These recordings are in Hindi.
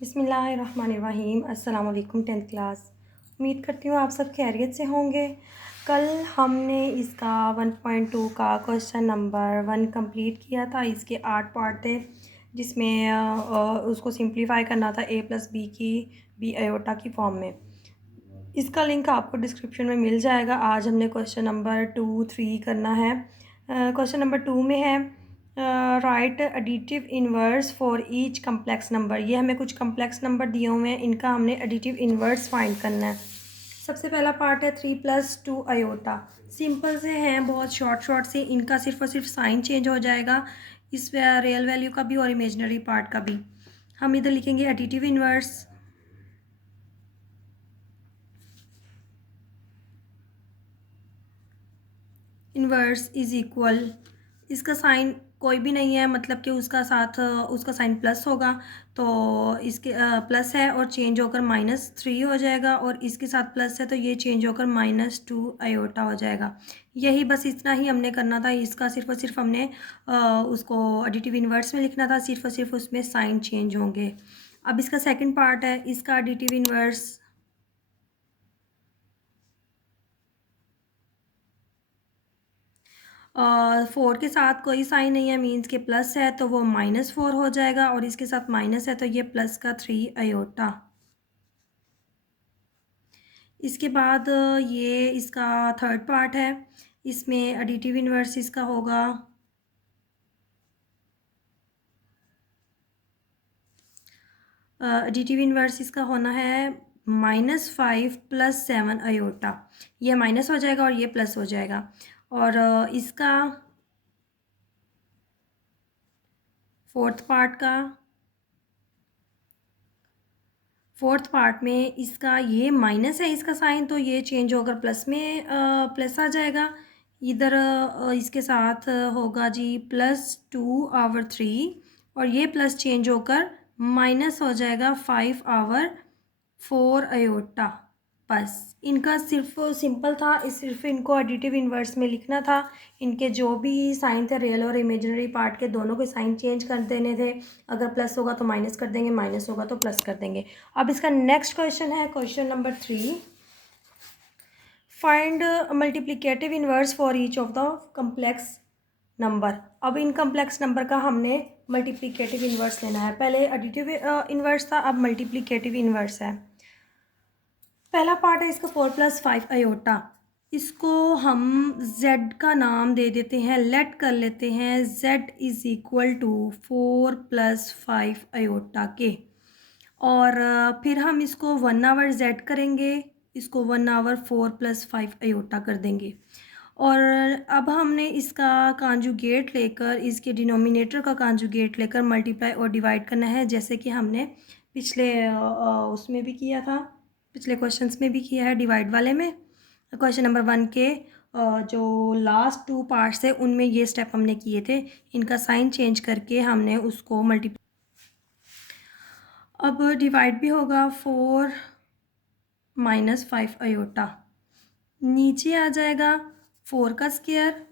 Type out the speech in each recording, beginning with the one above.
बिस्मिल्लाहिर्रहमानिर्रहीम। अस्सलाम वालेकुम 10th क्लास। उम्मीद करती हूँ आप सब खैरियत से होंगे। कल हमने इसका 1.2 का क्वेश्चन नंबर 1 कंप्लीट किया था। इसके 8 पार्ट थे जिसमें उसको सिंप्लीफाई करना था a + b की b आयोटा की फॉर्म में। इसका लिंक आपको डिस्क्रिप्शन में मिल जाएगा। आज हमने क्वेश्चन नंबर 2, 3 करना है। क्वेश्चन नंबर 2 में है right additive inverse for each complex number. ये हमें कुछ कम्प्लेक्स नंबर दिए हुए हैं, इनका हमने एडिटिव इन्वर्स फाइंड करना है। सबसे पहला पार्ट है 3 + 2 आयोटा। सिंपल से हैं, बहुत शॉर्ट से। इनका सिर्फ और सिर्फ साइन चेंज हो जाएगा, इस रियल वैल्यू का भी और इमेजनरी पार्ट का भी। हम इधर लिखेंगे एडिटिव इन्वर्स इज़ इक्वल, इसका साइन कोई भी नहीं है, मतलब कि उसका साथ उसका साइन प्लस होगा, तो इसके प्लस है और चेंज होकर -3 हो जाएगा, और इसके साथ प्लस है तो ये चेंज होकर -2 आयोटा हो जाएगा। यही बस इतना ही हमने करना था। इसका सिर्फ और सिर्फ हमने उसको एडिटिव इन्वर्स में लिखना था, सिर्फ और सिर्फ उसमें साइन चेंज होंगे। अब इसका सेकंड पार्ट है, इसका एडिटिव इन्वर्स 4 के साथ कोई साइन नहीं है, मीन्स के प्लस है तो वो -4 हो जाएगा, और इसके साथ माइनस है तो ये प्लस का 3 आयोटा। इसके बाद ये इसका थर्ड पार्ट है। इसमें एडिटिव इन्वर्स इसका होगा एडिटिव इन्वर्स इसका होना है -5 + 7 आयोटा। ये माइनस हो जाएगा और ये प्लस हो जाएगा, और इसका फोर्थ पार्ट में इसका ये माइनस है, इसका साइन, तो ये चेंज होकर प्लस में प्लस आ जाएगा। इधर इसके साथ होगा जी +2/3, और ये प्लस चेंज होकर माइनस हो जाएगा 5/4 आयोटा। बस इनका सिर्फ सिंपल था, सिर्फ इनको एडिटिव इन्वर्स में लिखना था। इनके जो भी साइन थे, रियल और इमेजिनरी पार्ट के, दोनों के साइन चेंज कर देने थे। अगर प्लस होगा तो माइनस कर देंगे, माइनस होगा तो प्लस कर देंगे। अब इसका नेक्स्ट क्वेश्चन है question number 3। Find multiplicative inverse for each of the complex number. अब इन कम्प्लेक्स नंबर का हमने मल्टीप्लिकेटिव इन्वर्स लेना है। पहले एडिटिव इन्वर्स था, अब मल्टीप्लिकेटिव इन्वर्स है। पहला पार्ट है इसका 4 + 5 आयोटा। इसको हम z का नाम दे देते हैं, लेट कर लेते हैं z = 4 + 5 आयोटा के, और फिर हम इसको 1 आवर z करेंगे, इसको 1 आवर 4 + 5 आयोटा कर देंगे। और अब हमने इसका कॉन्जुगेट लेकर, इसके डिनोमिनेटर का कॉन्जुगेट लेकर मल्टीप्लाई और डिवाइड करना है, जैसे कि हमने पिछले उसमें भी किया था, पिछले क्वेश्चंस में भी किया है, डिवाइड वाले में। क्वेश्चन नंबर 1 के जो लास्ट 2 पार्ट्स थे उनमें ये स्टेप हमने किए थे। इनका साइन चेंज करके हमने उसको मल्टीप्लाई। अब डिवाइड भी होगा 4 - 5 आयोटा, नीचे आ जाएगा 4 का स्क्वायर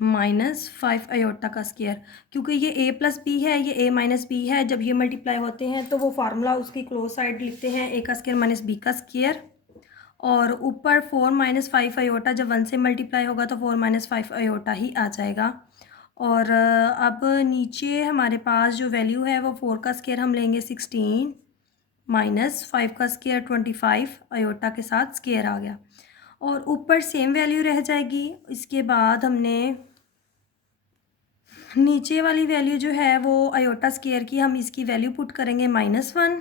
-5 आयोटा का स्क्वायर। क्योंकि ये a + b है, ये a - b है, जब ये मल्टीप्लाई होते हैं तो वो फार्मूला उसकी क्लोज साइड लिखते हैं, a का स्क्वायर - b का स्क्वायर। और ऊपर 4 - 5 आयोटा, जब 1 से मल्टीप्लाई होगा तो 4 - 5 आयोटा ही आ जाएगा। और अब नीचे हमारे पास जो वैल्यू है वो 4 का स्क्वायर हम लेंगे 16, -5 का स्क्वायर 25 आयोटा के साथ स्क्वायर आ गया, और ऊपर सेम वैल्यू रह जाएगी। इसके बाद हमने नीचे वाली वैल्यू जो है वो आयोटा स्क्वायर की, हम इसकी वैल्यू पुट करेंगे -1,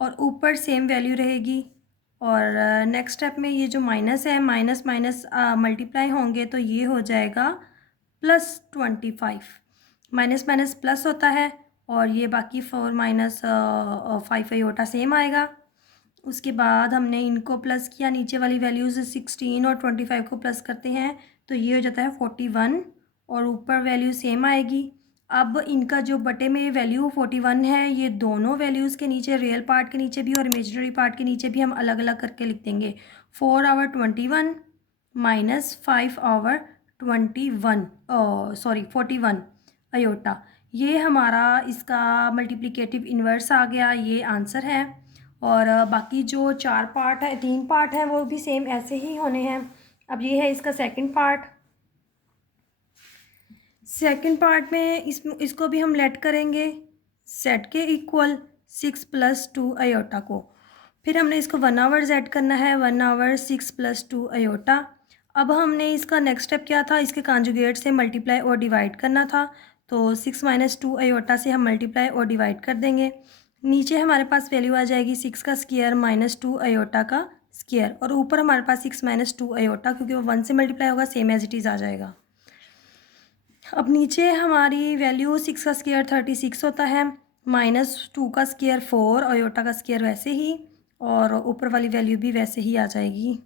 और ऊपर सेम वैल्यू रहेगी। और नेक्स्ट स्टेप में ये जो माइनस है, माइनस माइनस मल्टीप्लाई होंगे तो ये हो जाएगा +25। माइनस माइनस प्लस होता है, और ये बाकी 4 - 5 आयोटा सेम आएगा। उसके बाद हमने इनको प्लस किया, नीचे वाली वैल्यूज़ 16 और 25 को प्लस करते हैं तो ये हो जाता है 41, और ऊपर वैल्यू सेम आएगी। अब इनका जो बटे में वैल्यू 41 है, ये दोनों वैल्यूज़ के नीचे, रियल पार्ट के नीचे भी और इमेजिनरी पार्ट के नीचे भी हम अलग अलग करके लिख देंगे। 4/21 - 5/21 41, अयोटा। ये हमारा इसका मल्टीप्लिकेटिव इन्वर्स आ गया, ये आंसर है। और बाकी जो 4 पार्ट है, 3 पार्ट हैं, वो भी सेम ऐसे ही होने हैं। अब ये है इसका सेकंड पार्ट। सेकंड पार्ट में इसको भी हम लेट करेंगे सेट के इक्वल 6 + 2 अयोटा को। फिर हमने इसको 1 आवर जेड करना है, 1 आवर 6 + 2 अयोटा। अब हमने इसका नेक्स्ट स्टेप क्या था, इसके कॉन्जुगेट से मल्टीप्लाई और डिवाइड करना था। तो 6 - 2 अयोटा से हम मल्टीप्लाई और डिवाइड कर देंगे। नीचे हमारे पास वैल्यू आ जाएगी 6 का स्क्वायर -2 अयोटा का स्क्वायर, और ऊपर हमारे पास 6 - 2 अयोटा, क्योंकि वो 1 से मल्टीप्लाई होगा, सेम एज इट इज़ आ जाएगा। अब नीचे हमारी वैल्यू 6 का स्क्वायर 36 होता है, -2 का स्क्वायर 4, अयोटा का स्क्वायर वैसे ही, और ऊपर वाली वैल्यू भी वैसे ही आ जाएगी।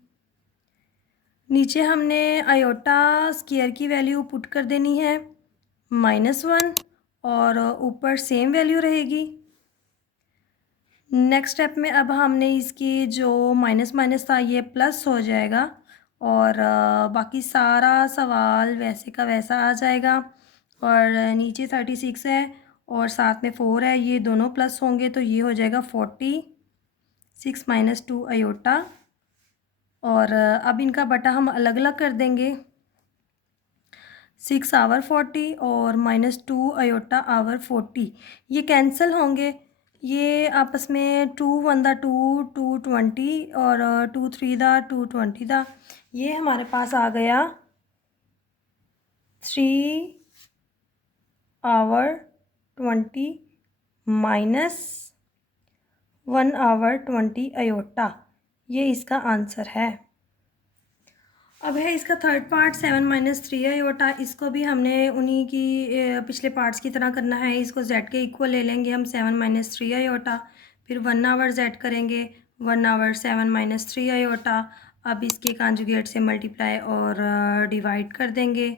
नीचे हमने अयोटा स्क्वायर की वैल्यू पुट कर देनी है -1, और ऊपर सेम वैल्यू रहेगी। नेक्स्ट स्टेप में अब हमने इसकी जो माइनस माइनस था ये प्लस हो जाएगा, और बाकी सारा सवाल वैसे का वैसा आ जाएगा। और नीचे 36 है और साथ में 4 है, ये दोनों प्लस होंगे तो ये हो जाएगा 46 - 2 अयोटा। और अब इनका बटा हम अलग अलग कर देंगे। 6 आवर 40 और -2 अयोटा आवर 40, ये कैंसिल होंगे। ये आपस में 2 1 दा 2 2 20 और 2 3 दा 2 20 दा, ये हमारे पास आ गया 3 आवर 20 -1 आवर 20 अयोटा, ये इसका आंसर है। अब है इसका थर्ड पार्ट 7 - 3 अयोटा। इसको भी हमने उन्हीं की पिछले पार्ट्स की तरह करना है। इसको जेड के इक्वल ले लेंगे हम 7 - 3 अयोटा, फिर 1 आवर जेड करेंगे 1 आवर 7 - 3 अयोटा। अब इसके कॉन्जुगेट से मल्टीप्लाई और डिवाइड कर देंगे।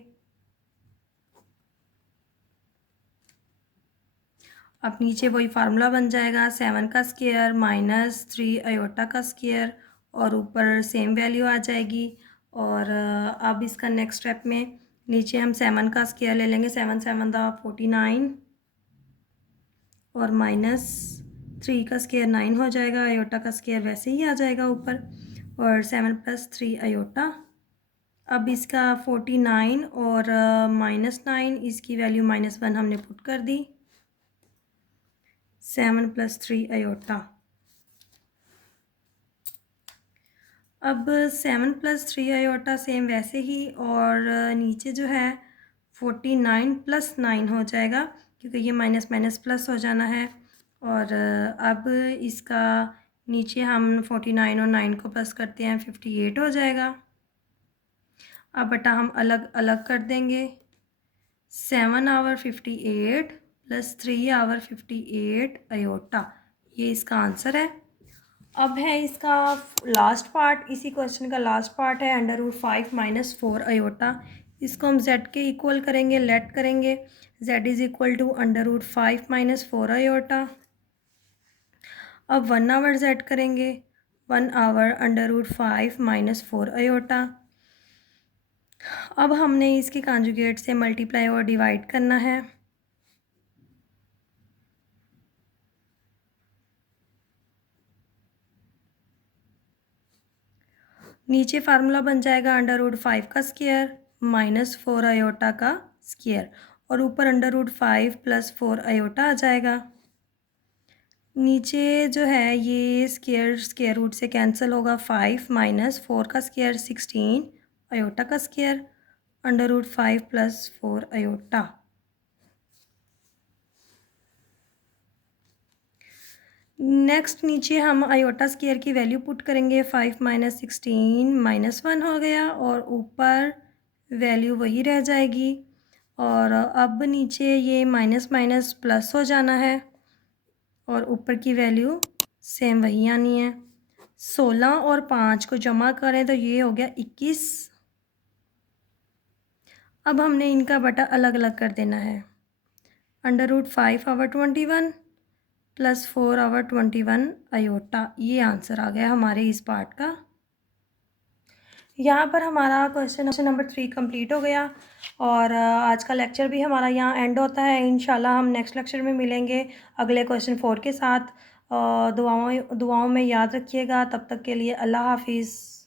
अब नीचे वही फार्मूला बन जाएगा 7 का स्क्वायर -3 अयोटा का स्क्वायर, और ऊपर सेम वैल्यू आ जाएगी। और अब इसका नेक्स्ट स्टेप में नीचे हम 7 का स्क्वायर ले लेंगे, 7 7 दा 49, और -3 का स्क्वायर 9 हो जाएगा, अयोटा का स्क्वायर वैसे ही आ जाएगा ऊपर, और 7 + 3 अयोटा। अब इसका 49 और -9, इसकी वैल्यू -1 हमने पुट कर दी, 7 + 3 अयोटा। अब 7 + 3 अयोटा सेम वैसे ही, और नीचे जो है 49 + 9 हो जाएगा, क्योंकि ये माइनस माइनस प्लस हो जाना है। और अब इसका नीचे हम 49 और 9 को प्लस करते हैं, 58 हो जाएगा। अब बटा हम अलग अलग कर देंगे, 7 आवर 58 + 3 आवर 58 अयोटा, ये इसका आंसर है। अब है इसका लास्ट पार्ट, इसी क्वेश्चन का लास्ट पार्ट है √5 - 4 अयोटा। इसको हम z के इक्वल करेंगे, लेट करेंगे z = √5 - 4 अयोटा। अब 1 आवर z करेंगे, 1 आवर √5 - 4 अयोटा। अब हमने इसके कॉन्जुगेट से मल्टीप्लाई और डिवाइड करना है। नीचे फार्मूला बन जाएगा √5 का स्क्वायर -4 अयोटा का स्क्वायर, और ऊपर √5 + 4 अयोटा आ जाएगा। नीचे जो है ये स्क्वायर रूट से कैंसिल होगा, 5 - 4 का स्क्वायर 16 अयोटा का स्क्वायर, √5 + 4 अयोटा। नेक्स्ट नीचे हम अयोटा स्क्वायर की वैल्यू पुट करेंगे, 5 - 16 -1 हो गया, और ऊपर वैल्यू वही रह जाएगी। और अब नीचे ये माइनस माइनस प्लस हो जाना है, और ऊपर की वैल्यू सेम वही आनी है। 16 और 5 को जमा करें तो ये हो गया 21। अब हमने इनका बटा अलग अलग कर देना है, √5 आवर 21 + 4 आवर 21 अयोटा, ये आंसर आ गया हमारे इस पार्ट का। यहाँ पर हमारा क्वेश्चन नंबर 3 कंप्लीट हो गया और आज का लेक्चर भी हमारा यहाँ एंड होता है। इंशाल्लाह हम नेक्स्ट लेक्चर में मिलेंगे अगले क्वेश्चन 4 के साथ। दुआओं में याद रखिएगा। तब तक के लिए अल्लाह हाफिज़।